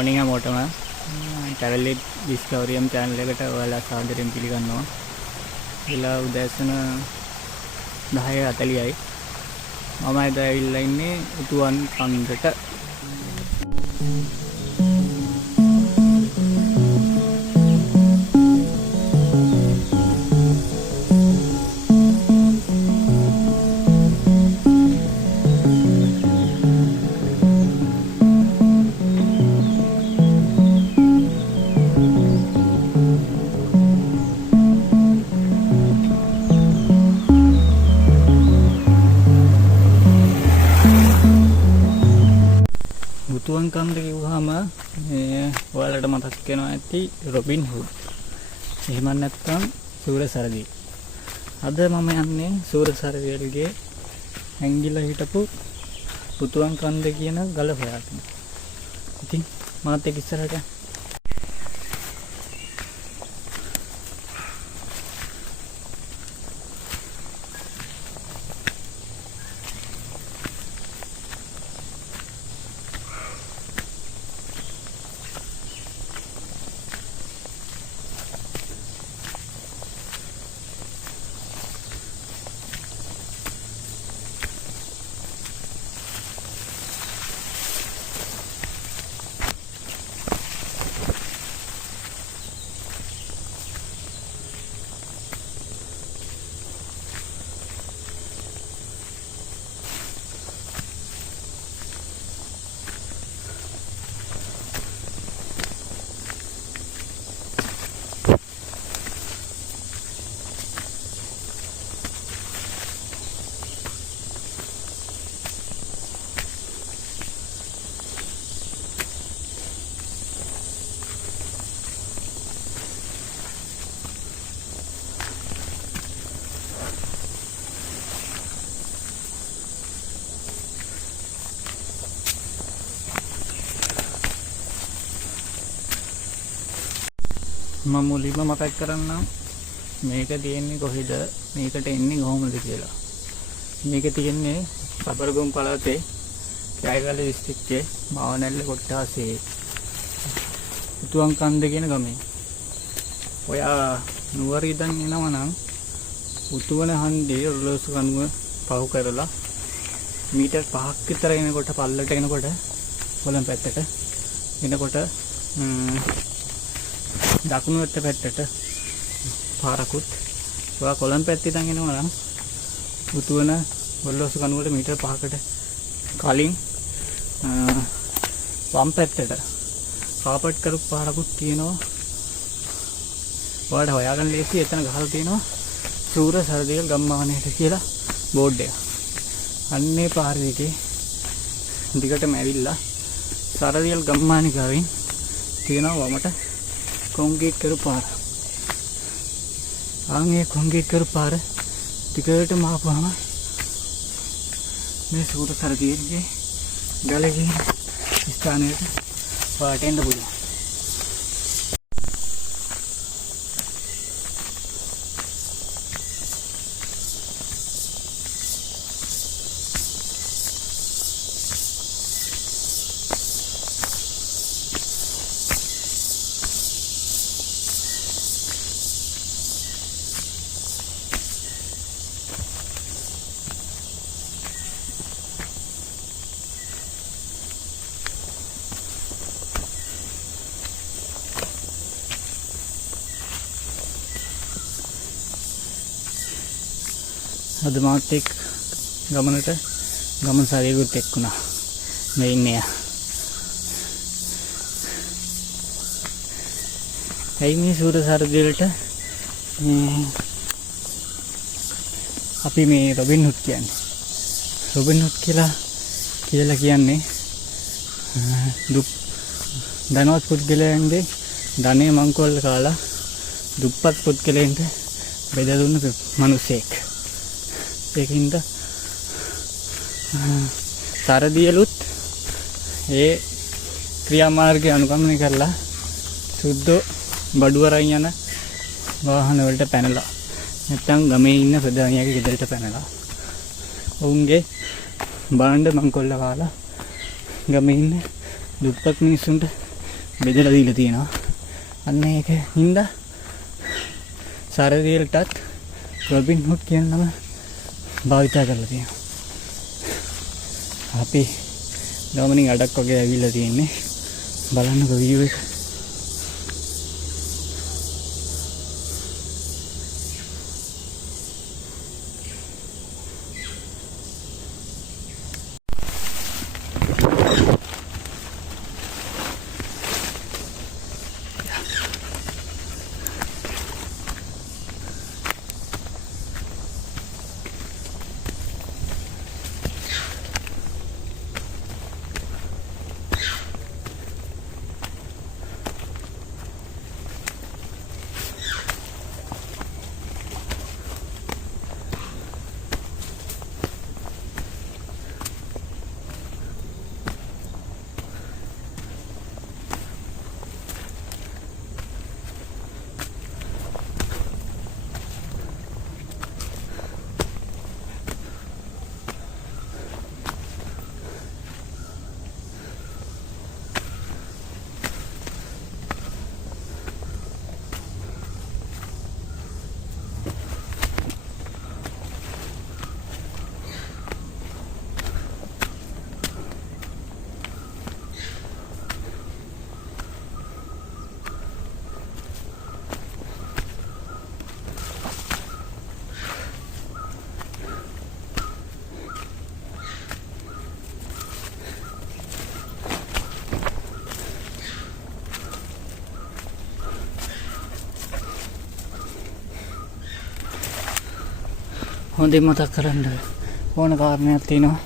Morning හැමෝටම travel discovery channel එකට ඔයාලා සාදරයෙන් පිළිගන්නවා. වෙලා උදෑසන 10:40යි. මම අද ඇවිල්ලා ඉන්නේ උතුවන් කන්දට. උතුවන් කන්ද කිව්වහම ඔයාලට මතක් වෙනවා ඇති රොබින් හුඩ්. එහෙම නැත්නම් සූර සරදියෙල්. අද මම යන්නේ සූර සරදියෙල්ගේ ඇංගිලා හිටපු උතුවන් කන්ද කියන ගල හොයාගෙන. ඉතින් මාත් එක්ක ඉස්සරහට යන්න. මම මුලින්ම මතක් කරන්නම් මේක තියෙන්නේ කොහෙද, මේකට එන්නේ කොහොමද කියලා. මේක තියෙන්නේ සබරගම් පළාතේ ජයගල දිස්ත්‍රික්කයේ මාවනැල්ල කොට්ටාසේ උතුවන් කන්ද කියන ගමේ. ඔයා නුවර ඉඳන් එනවා නම් උතුවන හන්දියේ ඔරලෝසු කනුව පහු කරලා මීටර් 5ක් විතර එනකොට පල්ලට එනකොට කොළඹ පැත්තට එනකොට දකුණු පැත්තට පාරකුත් ඔයා කොළඹ පැත්තේ ඉඳන් එනවා නම් උතුවන ඔරලෝසු කනුවට මීටර් 5කට කලින් වම් පැත්තට කාපට් කරපු පාරකුත් තියෙනවා. ඔයාලට හොයාගන්න ලේසි. එතන ගහලා තියෙනවා සූර සරදියෙල් ගම්මානයට කියලා බෝඩ් එක. අන්නේ පාර දෙකේ දිගටම ඇවිල්ලා සරදියෙල් ගම්මානේ ගාවින් තියෙනවා වමට කොන්ක්‍රීට් කරපු පාර. ආන්ගේ කොන්ක්‍රීට් කරපු පාර ටිකටම ආපුවම මේ සූර සරදියෙල්ගේ ගලේ ස්ථානයට පාට එන්න පුළුවන්. අද මාත් එක්ක ගමනට ගමන් සාරියෙකුත් එක්කුණා. මේ ඉන්නේ. ඇයි මේ සූර සරදියෙල්ට අපි මේ රොබින් හුඩ් කියන්නේ? රොබින් හුඩ් කියලා කියන්නේ ධනවත් පුද්ගලයන්ගේ ධනෙ මංකොල්ල කාලා දුප්පත් පුද්ගලයන්ට බෙදා දුන්න මිනිසෙක්. ඒකින්ද සරදියෙලුත් ඒ ක්‍රියාමාර්ගය අනුගමනය කරලා සුද්ධ බඩු අරන් යන වාහන වලට පැනලා නැත්තම් ගමේ ඉන්න ප්‍රධානියාගේ ගෙදරට පැනලා ඔවුන්ගේ භාණ්ඩ මංකොල්ල කාලා ගමේ ඉන්න දුප්පත් මිනිස්සුන්ට බෙදලා දීලා තියෙනවා. අන්න ඒක හින්දා සරදියලටත් රොබින් හුඩ් කියන නම භාවිතා කරලා තියෙනවා. අපි ගමනින් අඩක් වගේ ඇවිල්ලා තියෙන්නේ. බලන්නකො view එක. හොඳින් මතක් කරන්න ඕන කාරණයක් තියෙනවා.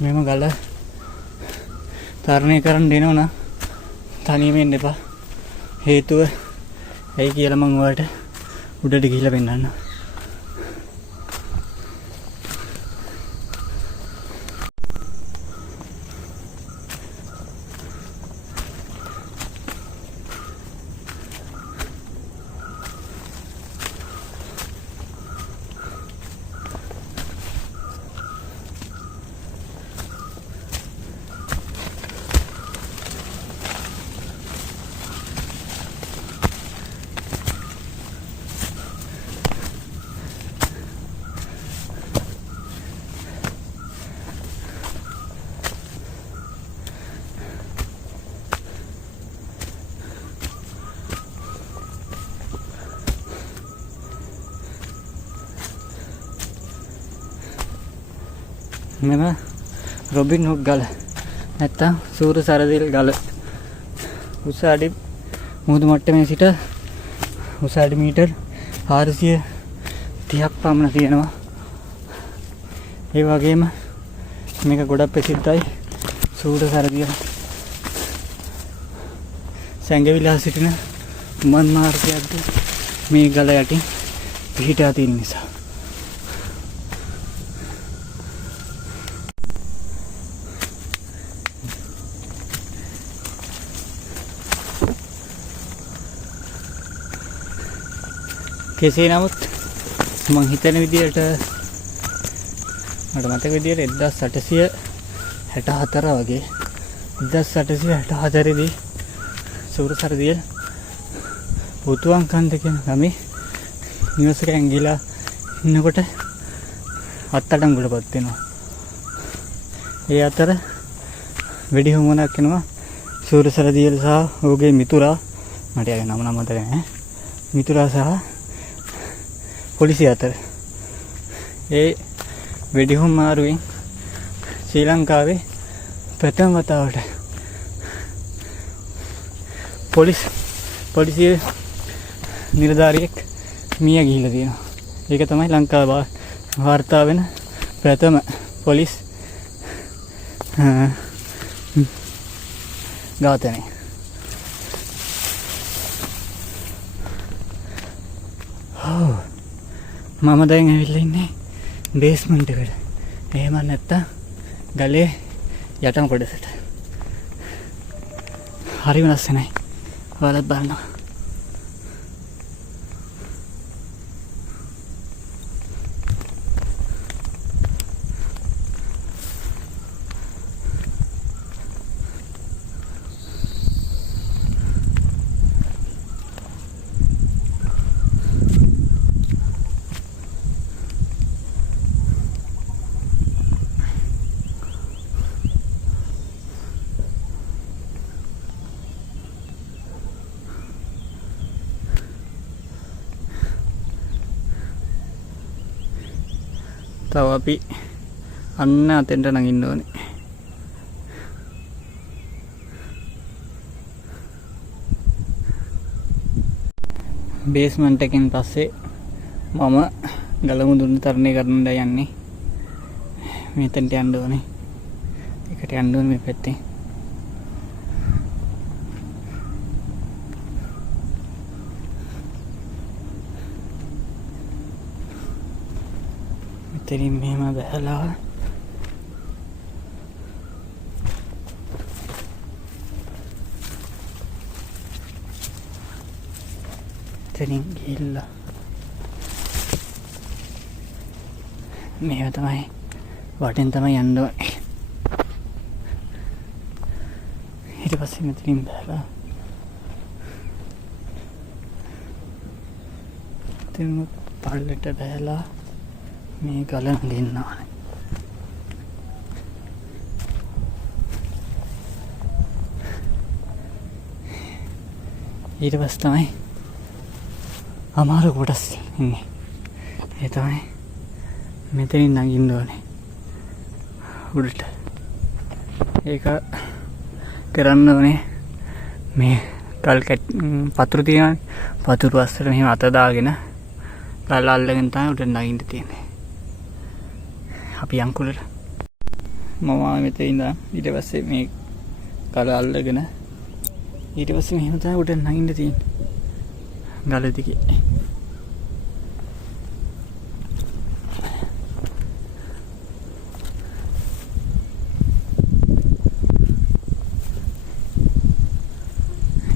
මෙම ගල තරණය කරන්න දෙනවනම් තනියම එන්න එපා. හේතුව ඇයි කියලා මම ඔයාලට උඩට ගිහිල්ලා පෙන්නන්නම්. මෙම රොබින් හුඩ් ගල නැත්තම් සූර සරදිල් ගල උස අඩි මුහුදු මට්ටමේ සිට උස අඩි මීටර් 430ක් පමණ තියෙනවා. ඒ වගේම මේක ගොඩක් ප්‍රසිද්ධයි. සූර සරදිය සැඟවිලා සිටින මන් මාර්ගයක්ද මේ ගල යටින් පිහිටා තියෙන නිසා. කෙසේ නමුත් මං හිතන විදිහට මට මතක විදිහට 1864 වගේ 1864 දී සූර සරදිය පුතුවන්කන්ද කියන ගමේ නිවසක ඇංගිලා ඉන්නකොට අත්අඩංගුවටපත් වෙනවා. ඒ අතර වෙඩි හමුවනක් වෙනවා සූර සරදිය සහ ඔහුගේ මිතුරා මට යාගේ නම මතක නැහැ. මිතුරා සහ පොලිසිය අතර. ඒ වෙඩිහුම් මාරුවෙන් ශ්‍රී ලංකාවේ ප්‍රථම වතාවට පොලිසිය නිලධාරියෙක් මිය ගිහිල්ලා තියෙනවා. ඒක තමයි ලංකාවේ වාර්තා වෙන ප්‍රථම පොලිස් ඝාතනය. මම දැන් ඇවිල්ලා ඉන්නේ බේස්මන්ට් එකට. එහෙම නැත්තම් ගලේ යටම කොටසට. හරිම ලස්සනයි. ඔයාලත් බලන්න. තව අපි අන්න අතෙන්ට නගින්න ඕනේ. බේස්මන්ට් එකෙන් පස්සේ මම ගලමුදුන්න තරණය කරන්න යන්නේ. මෙතෙන්ට යන්න ඕනේ. එකට යන්න ඕනේ මේ පැත්තෙන්. මෙතනින් මෙහෙම බහලා එතනින් ගිහිල්ලා මේව තමයි වටෙන් තමයි යන්න ඕනේ. ඊට පස්සේ මෙතනින් බහලා එතන පල්ලෙට බහලා මේ ගල නගින්න ඕනේ. ඊට පස්සේ තමයි අමාරු කොටස් ඉන්නේ. ඒ තමයි මෙතනින් නගින්න ඕනේ උඩට. ඒක කරන්න ඕනේ මේ ගල් පතුරු තියෙනවානේ. පතුරු අස්සට මෙහෙම අත දාගෙන ගල් අල්ලගෙන තමයි උඩට නගින්න තියෙන්නේ. අපි අංකුලට මම මෙතන ඉඳන් ඊට පස්සේ මේ ගල අල්ලගෙන ඊට පස්සේ මෙහෙම තමයි උඩට නගින්න තියෙන්නේ. ගල දිගේ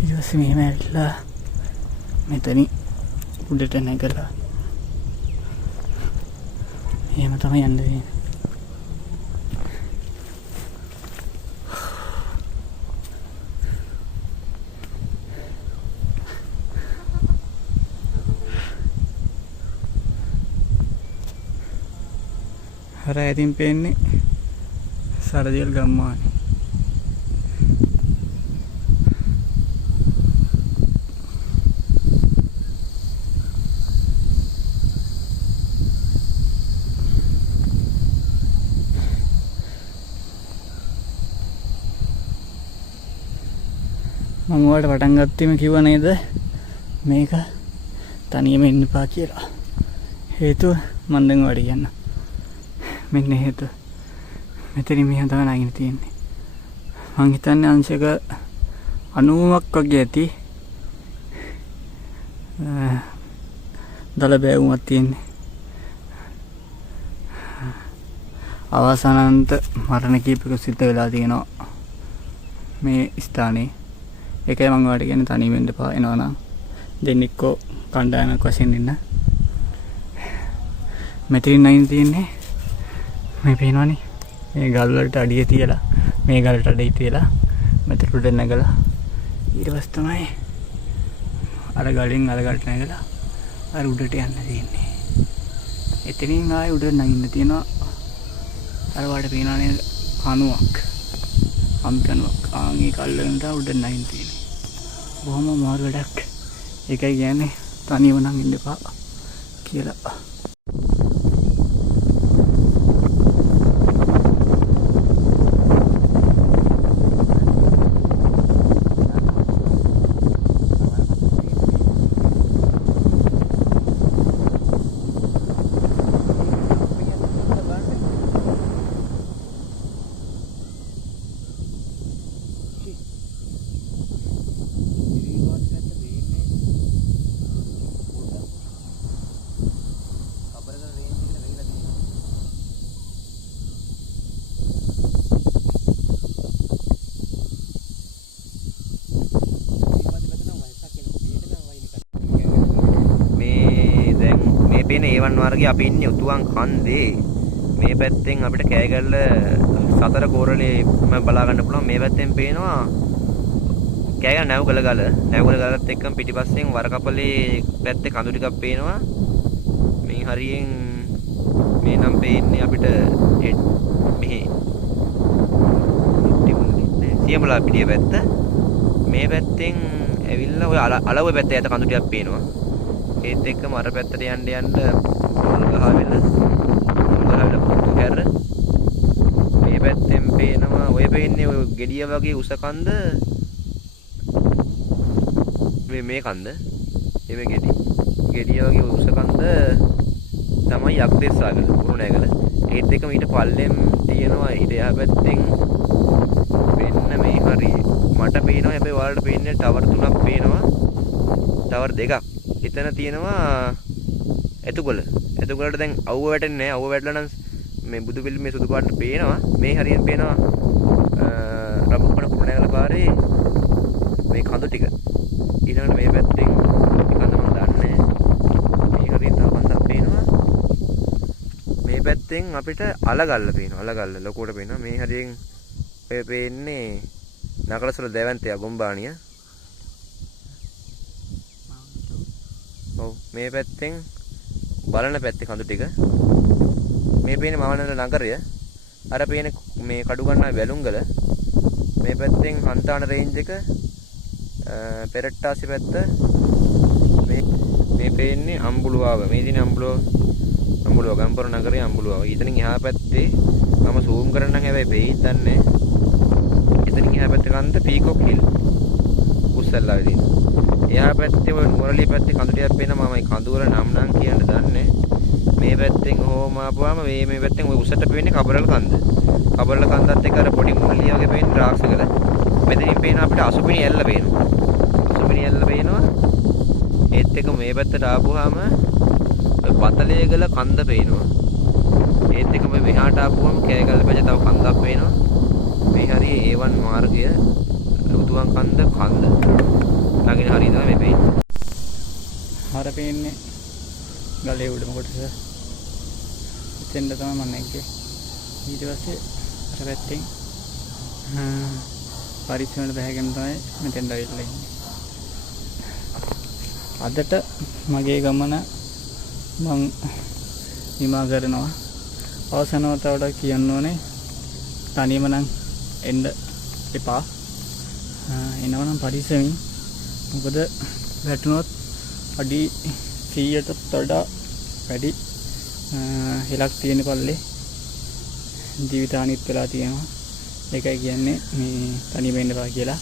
ඊට පස්සේ මෙහෙම ඇවිල්ලා මෙතනින් උඩට නැගලා එහෙම තමයි යන්න තියෙන්නේ. හර ඇතින් පේන්නේ සරදියල් ගම්මානේ. මම ඔයාලට පටන් ගත්තෙම කිව්වා නේද මේක තනියම ඉන්න එපා කියලා. හේතුව මම දැන් ඔයාලට කියන්න. මෙන්න හේතුව. මෙතන මෙහෙම තමයි නැගින්න තියෙන්නේ. මං හිතන්නේ අංශක 90ක් වගේ ඇති. දල බෑවුමක් තියෙන්නේ. අවසානන්ත මරණ කීපයක සිද්ධ වෙලා තියෙනවා මේ ස්ථානේ. ඒකයි මම ඔයාලට කියන්නේ තනියම ඉන්න එපා. එනවා නම් දෙන්නෙක්ව කණ්ඩායමක් වශයෙන් ඉන්න. මෙතනින් නැගින්න තියෙන්නේ මේ පේනවනේ මේ ගල් වලට අඩිය තියලා මේ ගලට අඩිය තියලා මෙතන උඩ නැගලා ඊට පස්සේ තමයි අර ගලෙන් අර ගලට නැගලා අර උඩට යන්න තියෙන්නේ. එතනින් ආයේ උඩට නැගින්න තියෙනවා. අර වඩ පේනවනේ කණුවක් අම්කණුවක්. ආන්ගේ කල්ලෙන් තමයි උඩට නැගින්න තියෙන්නේ. බොහොම මාරු වැඩක්. ඒකයි කියන්නේ තනියම නම් ඉන්න එපා කියලා. පේන A1 මාර්ගයේ අපි ඉන්නේ උතුවන් කන්දේ. මේ පැත්තෙන් අපිට කෑගල්ල සතර කෝරළේ බලා ගන්න පුළුවන්. මේ පැත්තෙන් පේනවා කෑගල්ල නැව්ගල ගල. නැව්ගල ගලත් එක්කම පිටිපස්සෙන් වරකපලේ පැත්තේ කඳු ටිකක් පේනවා. මේ හරියෙන් මේ නම් පේන්නේ අපිට මෙහි සියඹලා පිටිය පැත්ත. මේ පැත්තෙන් ඇවිල්ලා ඔය අලව්ව පැත්තේ යට කඳු ටිකක් පේනවා. ඒත් එක්කම අර පැත්තට යන්න හැර මේ පැත්තෙන් පේනවා ඔය පේන්නේ ඔය ගෙඩිය වගේ උස කන්ද මේ කන්ද මේ ගෙඩිය වගේ උස කන්ද තමයි යක්දෙස්සාගල කුරුණෑගල ඒත් එක මීට පල්ලෙම් තියෙනවා ඊට එහා පැත්තෙන් වෙන්න මේ හරි මට පේනවා හැබැයි ඔයාලට පේන්නේ ටවර් 3ක් පේනවා ටවර් 2ක් එතන තියෙනවා එතුගලට දැන් අවුව වැටෙන්නේ නැහැ අවුව වැටලා නම් මේ බුදු පිළිම මේ සුදු පාට පේනවා මේ හරියෙන් පේනවා රඹුකඩ කුරුණෑගල පාරේ මේ කඳු ටික ඊළඟට මේ පැත්තෙන් කඳ මම දන්නේ මේ හරියෙන් තව කඳක් පේනවා මේ පැත්තෙන් අපිට අලගල්ල පේනවා අලගල්ල ලොකුවට පේනවා මේ හරියෙන් ඔය පේන්නේ නකලසොර දෙවන්තය ගොම්බාණිය ඔව් මේ පැත්තෙන් බලන පැත්තේ කඳු ටික මේ පේන්නේ මවනල නගරය අර පේන්නේ මේ කඩුගන්නා වැලුංගල මේ පැත්තෙන් හන්තාන රේන්ජ් එක පෙරට්ටාසි පැත්ත මේ පේන්නේ අම්බුලුවාව මේ දිනේ අම්බුලුව ගම්පොර නගරයේ අම්බුලුවාව ඊතනින් එහා පැත්තේ මම zoom කරන්නම් හැබැයි වෙයිද දන්නේ එතනින් එහා පැත්තේ කන්ද පීකොක් හිල් උස්සල්ලාවේ තියෙන එහා පැත්තේ ඔය නුවරඑළිය පැත්තේ කඳු ටිකක් පේනවා මම කඳු වල නම් කියන්න දන්නේ මේ පැත්තෙන් ඕම ආපුවාම මේ පැත්තෙන් ඔය උසට පේන්නේ කබරල කන්ද කන්දත් එක්ක අර පොඩි මුල්ලිය වගේ පේන රාක්ෂකල මෙතනින් පේනවා අපිට අසුපිනි ඇල්ල පේනවා ඒත් එක මේ පැත්තට ආපුවාම ඔය පතලේගල කන්ද පේනවා ඒත් එක මේ මෙහාට ආපුවාම කෑගල්ල පැත්තේ තව කන්දක් පේනවා මේ හරිය A1 මාර්ගය උතුවන් කන්ද ළඟින් හරිය තමයි මේ පේන්නේ හර පේන්නේ ගලේ උඩම කොටස එතෙන්ද තමයි මම නැග්ගේ ඊට පස්සේ අර පැත්තෙන් පරිස්සමෙන් බහගෙන තමයි මෙතෙන්ට ඇවිල්ලා ඉන්නේ අදට මගේ ගමන මං නිමා කරනවා අවසානව තවඩ කියන්න ඕනේ තනියම නම් එන්න එපා එනවනම් පරිස්සමින් මොකද වැටුනොත් අඩි 100ට වඩා වැඩි හෙලක් තියෙන පල්ලේ ජීවිතානිත් වෙලා තියෙනවා ඒකයි කියන්නේ මේ තනියම ඉන්න බෑ කියලා